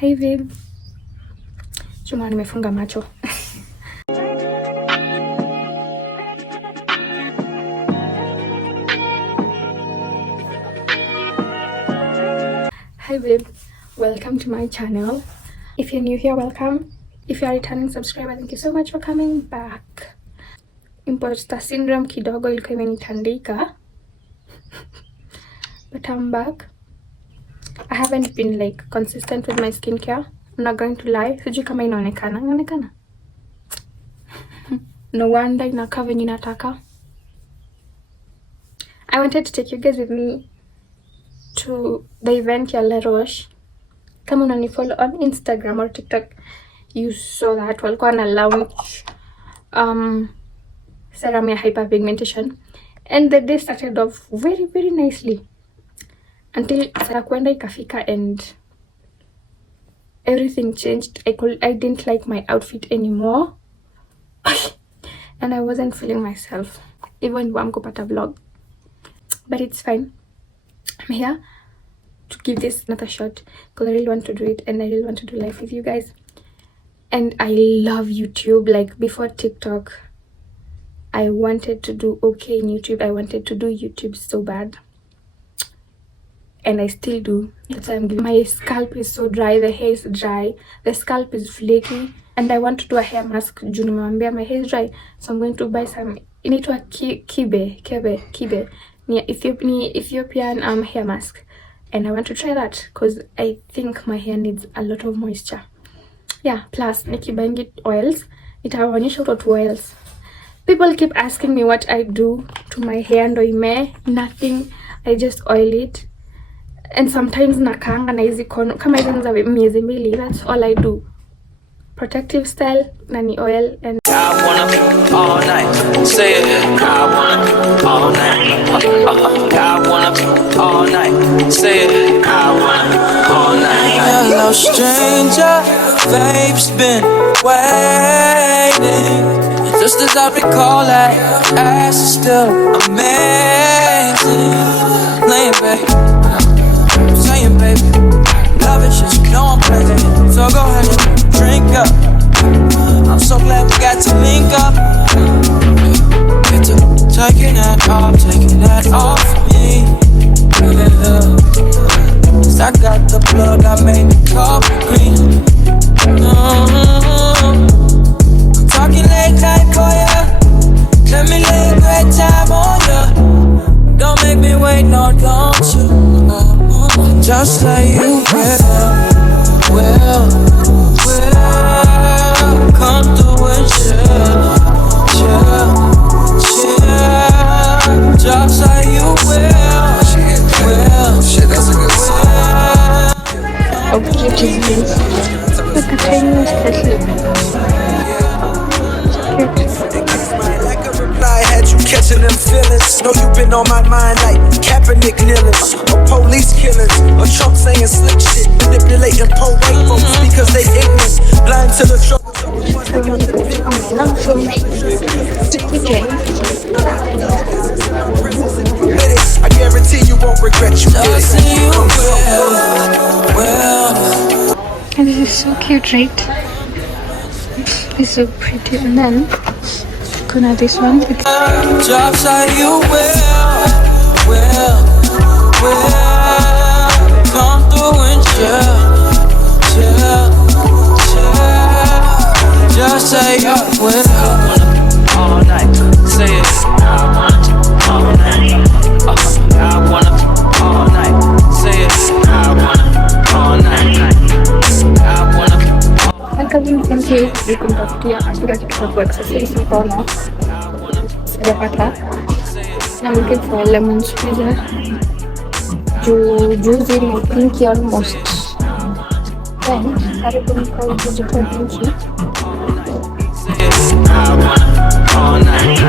Hi babe. Chuma nimefunga macho. Hi babe, welcome to my channel. If you're new here, welcome. If you're a returning subscriber, thank you so much for coming back. Imposter syndrome kidogo ilikuwa imenitandika. But I'm back. I haven't been like consistent with my skincare. I'm not going to lie. Sijui kama inaonekana. No wonder inakaa venye nataka. I wanted to take you guys with me to the event ya La Roche. Kama unanifollow on Instagram or TikTok, you saw that walikuwa na launch serum ya hyperpigmentation, and the day started off very nicely until saa kwenda ikafika and everything changed. I didn't like my outfit anymore and I wasn't feeling myself even when kupata vlog, but it's fine. I'm here to give this another shot because I really want to do it and I really want to do live with you guys. And I love YouTube. Like before TikTok, I wanted to do okay in YouTube. I wanted to do YouTube so bad, and I still do. That's why I'm giving. My scalp is so dry, the hair is dry, the scalp is flaky, and I want to do a hair mask. My hair is dry, so I'm going to buy some. Inaitwa kibe ni Ethiopian hair mask, and I want to try that because I think my hair needs a lot of moisture. Yeah, plus nikibangi oils, itaonyesha what oils. People keep asking me what I do to my hair, ndo ime nothing. I just oil it, and sometimes nakanga na hizi kono kama hizi za miezi mbili. That's all I do. Protective style, nani oil, and I wanna all night. Say it. I wanna all night. I wanna all night. Say it. I wanna all night. Hello, stranger. Babe's been waiting. Just as I recall, that ass is still amazing. Playing, babe. Saying, babe. Love it, shit. You know I'm crazy. So go ahead and drink up. I'm so glad we got to link up. Get to taking that off me. Yeah. 'Cause I got the plug, I made the coffee green. I'm talking late night for ya. Let me lay a great time on ya. Don't make me wait, no, don't you? Just say you will. Come through and chill. Just say you will. Shit, that's a good song. okay, just look at tiny like a reply, had you catching them feelings. Know you been on my mind like Kaepernick kneelings, or police killings, or Trump saying slick shit, manipulating poor white folks because they ignorant, blind to the truth. I guarantee you won't regret you did it. And this is so cute, right? It's so pretty. And then kuna this one. Just say you will come through and chill. Just say you will. All night, say it. I want all night. I want all night. Say it. I want all night. I want. Welcome, thank you. You can talk to your husband for exercise for now. I'm looking for a lemon squeezer. Juicy, pinky almost. Then I will call it digital pinky. I want all night.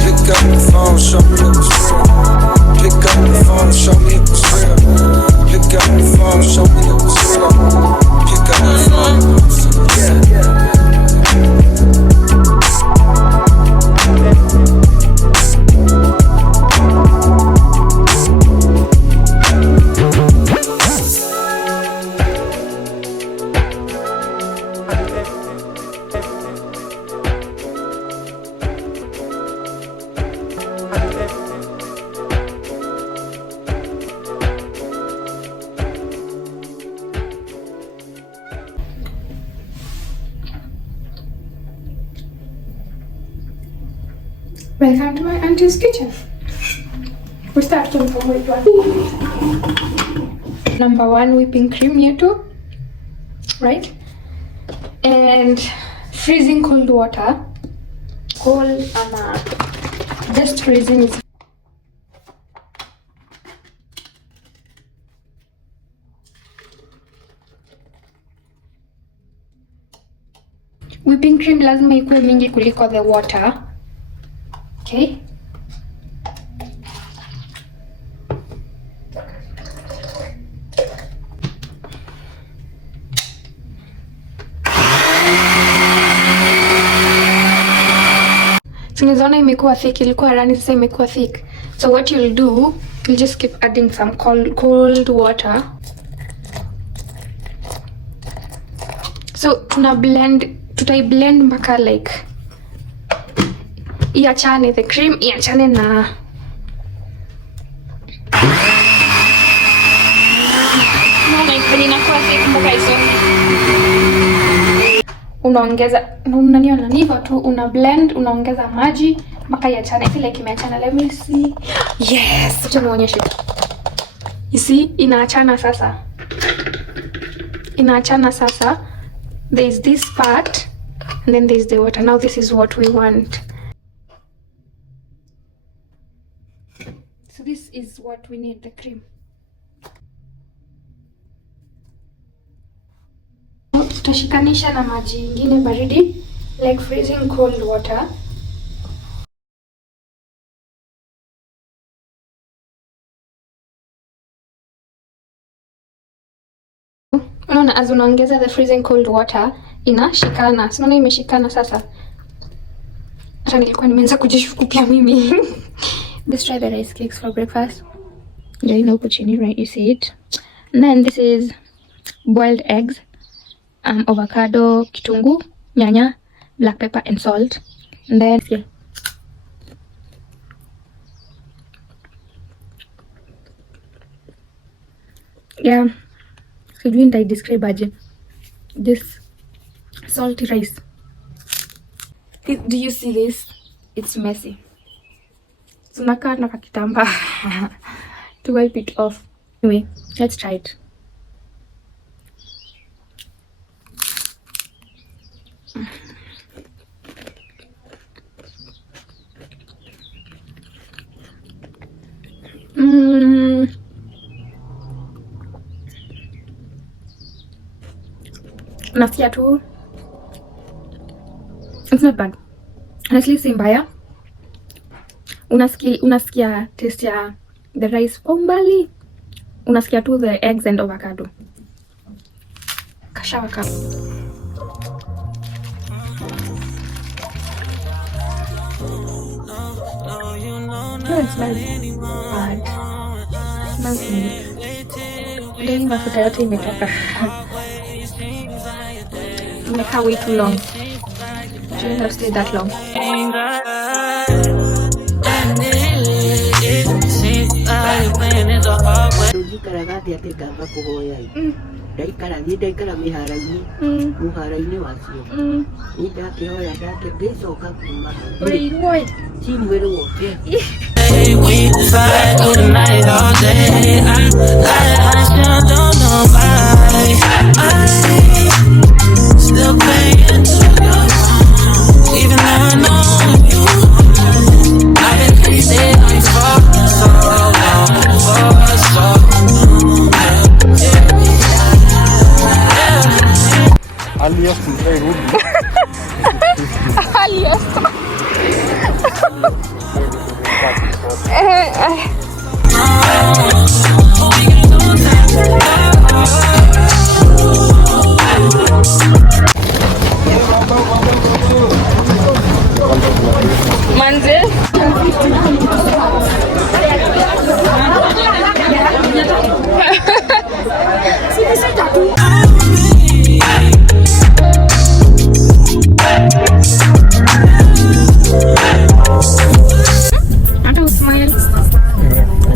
Pick up the phone, show me it was real. Pick up the phone, show me it was real. Pick up the phone, show me it was real. Pick up the phone, yeah. Welcome to my auntie's kitchen. We start from which one? Number 1, whipping cream yetu, right? And freezing cold water. Cold just freezing is whipping cream lazima ikuwe mingi kuliko the water. Okay? Tunaona imekuwa thick, ilikuwa runny, sasa imekuwa thick. So what you'll do, you'll just keep adding some cold water. So tutai blend mpaka like iachane, the cream iachane na inakuwa thick mpaka isonge. Unaongeza, unaniona ni hivyo tu, una blend, unaongeza maji mpaka iachane. I feel like imeachana. Let me see. Yes, acha nionyeshe. You see, inaachana sasa. Inaachana sasa. There is this part and then there is the water. Now this is what we want. So this is what we need, the cream. Tutashikanisha na maji ingine baridi, like freezing cold water. Unaona, as unaongeza the freezing cold water inashikana. Unaona imeshikana sasa. Hata nilikuwa nimeanza kujishuku pia mimi. Let's try the rice cakes for breakfast. Yeah, you know, put chini, right? You see it. And then this is boiled eggs, avocado, kitungu, nyanya, black pepper and salt. And then yeah, so didn't I describe aje this salty rice? Do you see this? It's messy. So nakaa na kakitamba to wipe it off. Anyway, let's try it. Nasikia tu, it's not bad honestly, si mbaya. Unasikia taste ya the rice kwa umbali, unasikia tu the eggs and avocado. Kashawa ka it smells bad. Smells good. Then mafuta yote imetoka. Imekaa way too long. Shouldn't have stayed that long. Ndaikara mihara-ini muhara-ini wacio ndakihoya ndakicoka kuma ti mwĩrĩ wothe. We fight through the night all day. I still don't know why I still paying to your wrong, even though I know you. I've been crazy for so long, for so long. Alias is very rude. Alias. Manzil.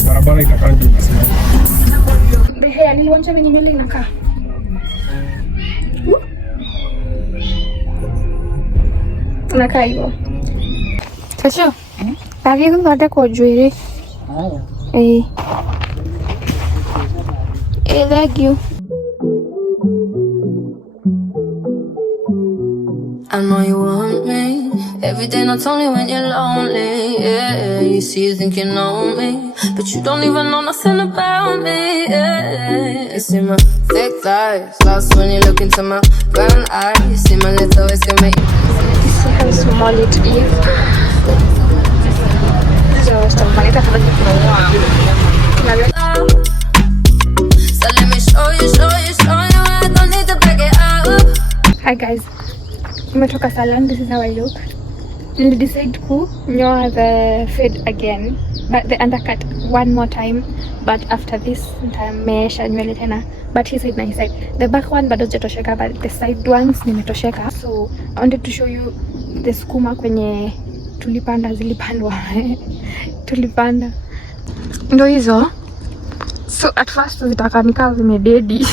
Barabara itakaa ndio nasema. Behe, niliwacha venye nywele inakaa. Unakaa hivyo. Xoxo, Karibu zote kwa jewelry. Thank you. I know you want me every day, not only when you're lonely. Yeah, you see, you think you know me, but you don't even know nothing about me. Yeah, you see my thick thighs, lost when you look into my brown eyes. You see my little ways can make you See how small it is. Just a minute of so let me show you. I don't need to back it up. Hi guys, nimetoka salon. This is how I look. Nili decide kunyoa the fade again, but the undercut one more time, but after this nitameesha nywele tena. But he said nice side. The back one bado sijatosheka, but the side ones nimetosheka. So I wanted to show you the skuma kwenye zilipandwa tulipanda ndo hizo. So at first zitakanika zimededi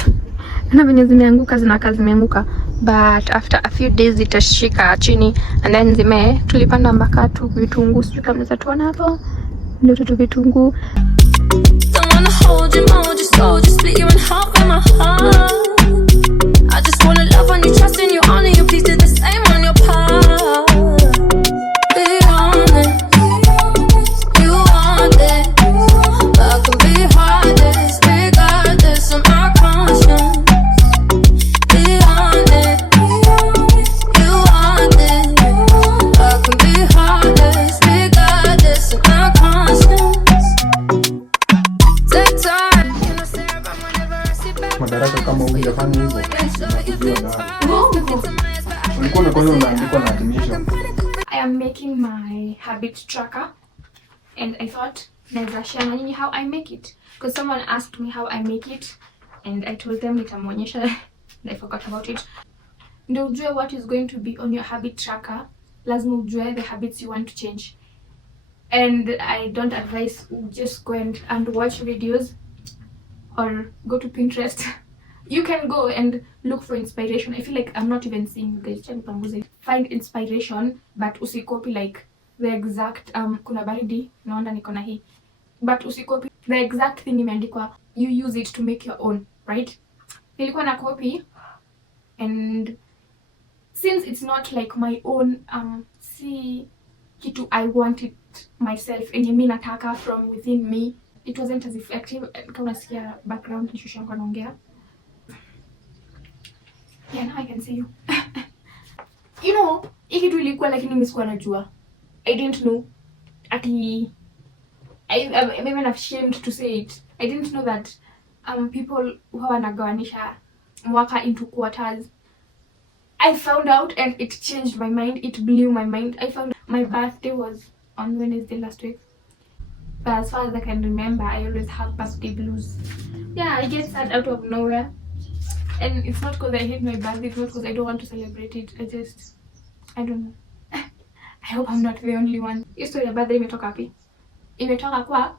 na venye zimeanguka zinakaa zimeanguka, but after a few days zitashika chini and then tulipanda mpaka tu vitunguu. Sijui kama mtatuona hapo, ndio tu vitunguu. Don't wanna hold you, so just split you in half in my heart. I just wanna love on you, trust in you, honor you, please do the same on your part. Be honest, you want it, but I can be heartless, regardless of my conscience. Be honest, you want it, but I can be heartless, regardless of my conscience. Take time, you know, say about whenever I sit back. Madaraka kama ungefanya hivyo. I am making my habit tracker and I thought naweza share na nyinyi how I make it, because someone asked me how I make it and I told them nitamuonyesha and I forgot about it. Ndio ujue what is going to be on your habit tracker, lazima ujue the habits you want to change. And I don't advise you just go and watch videos or go to Pinterest. You can go and look for inspiration. I feel like I'm not even seeing you guys. Find inspiration, but usikopi like the exact kuna baridi naona niko na hii, but usikopi the exact thing imeandikwa. You use it to make your own, right? Nilikuwa na copy, and since it's not like my own, see kitu I want it myself enye mimi nataka from within me, it wasn't as effective. Kama nasikia background nishusha yangu anaongea. Yeah, now I can see you. You know, hiki tu ilikuwa lakini mimi sikuwa najua. I didn't know. I'm even ashamed to say it. I didn't know that people who wanagawanisha mwaka into quarters. I found out and it changed my mind. It blew my mind. I found my birthday was on Wednesday last week. But as far as I can remember, I always have birthday blues. Yeah, I get sad out of nowhere. And it's not because I hate my birthday, it's not because I don't want to celebrate it. I don't know. I hope I'm not the only one. Hii story ya birthday imetoka wapi? Imetoka kwa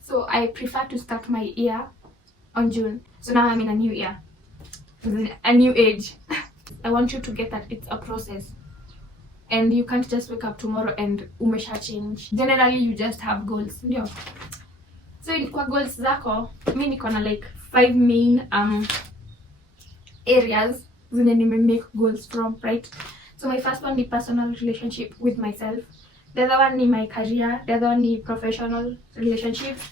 so I prefer to start my year on June. So now I'm in a new year. A new age. I want you to get that it's a process. And you can't just wake up tomorrow and umesha change. Generally you just have goals. Ndio. So kwa goals zako, mimi niko na like 5 main areas zenye nime make goals from, right? So my first one is personal relationship with myself. The other one is my career. The other one is professional relationships.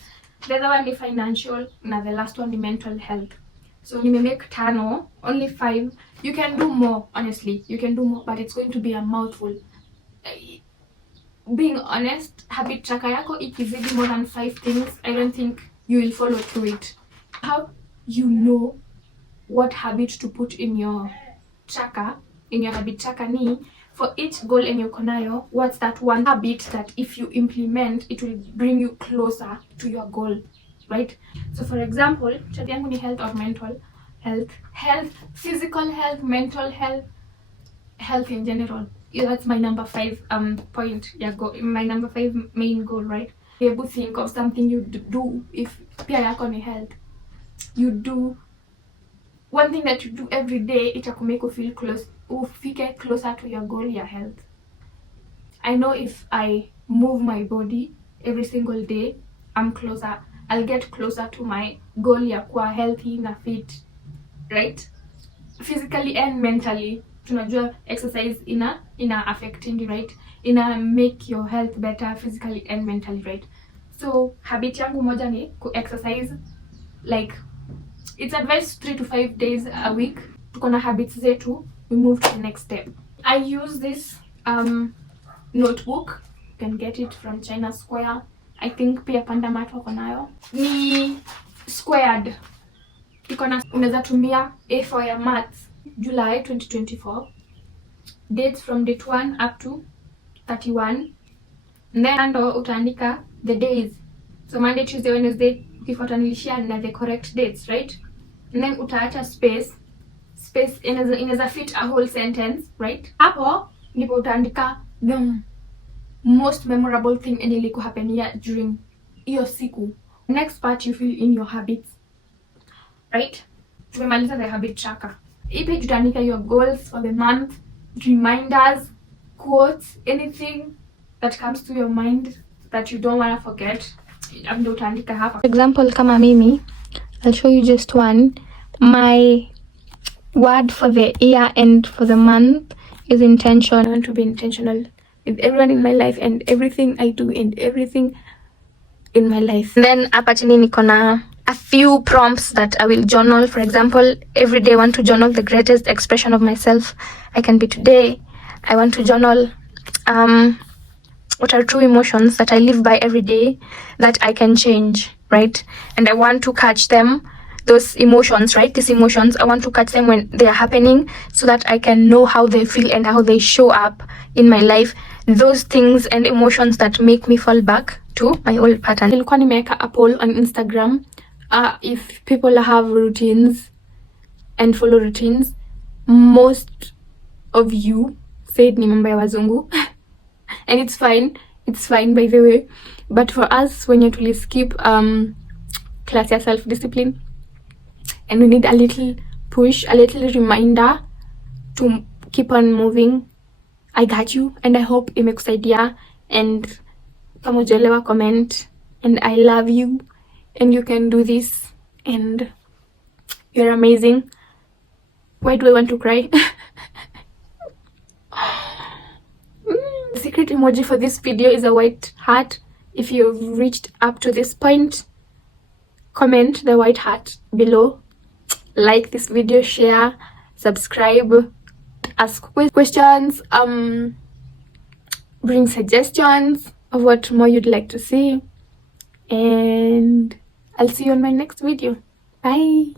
The other one is financial. Now the last one is mental health. So you may make 10, only 5. You can do more, honestly. You can do more, but it's going to be a mouthful. Being honest, habit tracker yako ikizidi more than 5 things, I don't think you will follow through it. How you know what habit to put in your tracker, in your habit tracker ni, for each goal in your konayo, what's that one habit that if you implement, it will bring you closer to your goal, right? So for example, chati yangu ni health or mental health, physical health, mental health, health in general. Yeah, that's my number 5 point. Yeah, my number 5 main goal, right? Be able to think of something you do if pia yako ni health. You do one thing that you do every day, itakumake you feel close, ufike closer to your goal, your health. I know if I move my body every single day, I'll get closer to my goal ya kuwa healthy na fit, right? Physically and mentally. Tunajua exercise ina affecting, right? Ina make your health better physically and mentally, right? So habit yangu moja ni ku exercise, like it's advised 3 to 5 days a week. Tuko na habits zetu, we move to the next step. I use this notebook. You can get it from China Square. I think pia Panda Mart wako nayo. Ni squared. Iko na unaweza tumia A4 ya maths. July 2024. Dates from date 1 up to 31. And then ndo utaandika the days. So Monday, Tuesday, Wednesday, ukifuatanilishia na the correct dates, right? And then utaacha space inaweza fit a whole sentence, right? Hapo ndipo utaandika the most memorable thing yenye ilikuhapenia during hiyo siku. Next part you fill in your habits, right? Tumemaliza the habit tracker. Hii page utaandika your goals for the month, reminders, quotes, anything that comes to your mind that you don't want to forget. Ndio utaandika hapa. For example, kama mimi, I'll show you just one. My word for the year and for the month is intention. I want to be intentional with everyone in my life and everything I do and everything in my life. And then hapa chini niko na a few prompts that I will journal. For example, every day I want to journal the greatest expression of myself I can be today. I want to journal what are true emotions that I live by every day that I can change, right? And I want to catch them, those emotions, right? These emotions, I want to catch them when they are happening so that I can know how they feel and how they show up in my life. Those things and emotions that make me fall back to my old pattern. Nilikuwa nimeweka a poll on Instagram if people have routines and follow routines. Most of you said ni mambo ya wazungu. And it's fine by the way, but for us when you skip class ya self-discipline and we need a little push, a little reminder to keep on moving, I got you and I hope imekusaidia. And kama hujaelewa comment, and I love you and you can do this and you're amazing. Why do I want to cry? The secret emoji for this video is a white heart. If you've reached up to this point, comment the white heart below, like this video, share, subscribe, ask questions, bring suggestions of what more you'd like to see, and I'll see you on my next video. Bye.